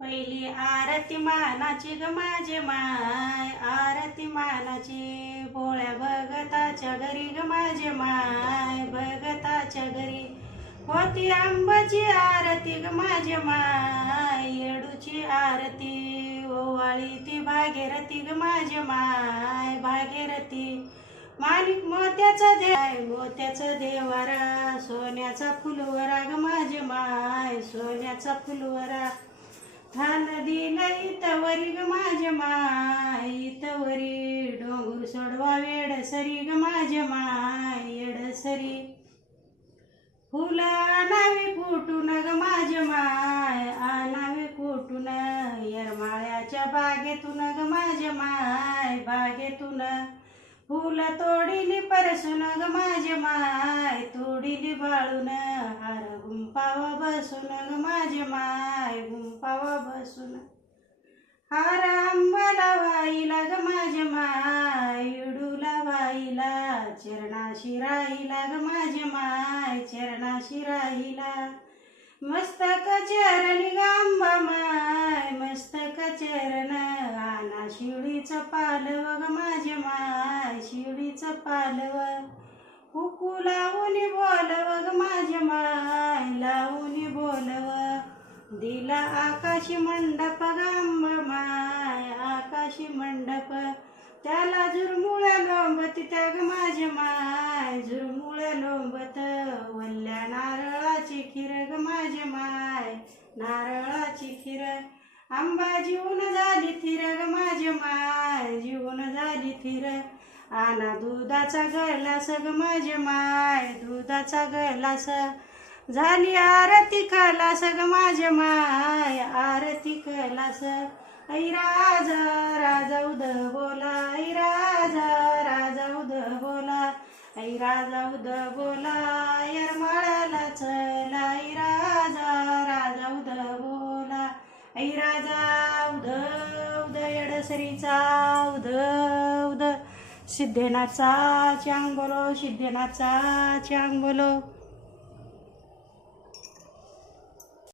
पहिली आरती मानाची ग माझे माय. आरती मानाची. पोळ्या भगताच्या घरी ग माझे माय. भगताच्या घरी होती आंबाची आरती ग माझे माय. येडूची आरती ओवाळी ती भागीरथी ग माझे माय. भागीरथी माणिक मोत्याचा देव मोत्याचा देवारा सोन्याचा फुलवरा ग माझे माय. सोन्याचा फुलवरा थान दिला तवरी ग माझ्या माय तवरी डोंगर सोडवा वेड सरी ग माझ्या माय येड सरी. फुलं आणावी कुठून ग माझ्या माय आणावी कुठून? येरमाळ्याच्या बागेतून ग माझ्या माय बागेतून. फुल तोडिली परसून ग माझे माय. तोडिली बाळून हार गुंपावा बसून ग माझे माय. गुंपावा बसून हार आंबाला वाईला ग माझे माय. इडूला वाईला चरणाशी राहिला ग माझे माय. चरणाशी राहिला. मस्तक चरणी ग माय मस्तक चरण आना शिवडीचं पालव ग माझे माय शिवडीचं पालव. हुकू लावून बोलव ग माझे माय लावून बोलव. दिला आकाशी मंडप गांब माय आकाशी मंडप. त्याला झुरमुळ्या लोंबत त्या ग माझ्या माय झुरमुळ्या लोंबत. वल्ल्या नारळाची खीर ग माझे माय नारळाची खीर. आंबा जीवन झाली थिर ग माझे माय जीवन झाली थिर आना दुधाचा गलास ग माझे माय दुधाचा गलास झाली आरती कलास ग माझे माय आरती कलास ऐ राजा राजा उद बोला ऐ राजा राजा उद बोला. ऐ राजा उद बोला माळाला चला. ऐ राजा राजा उद बोला. ऐ राजा उद उद येडसरीचा उद सिद्धेनाचा चांग बोलो सिद्धेनाचा चांग बोलो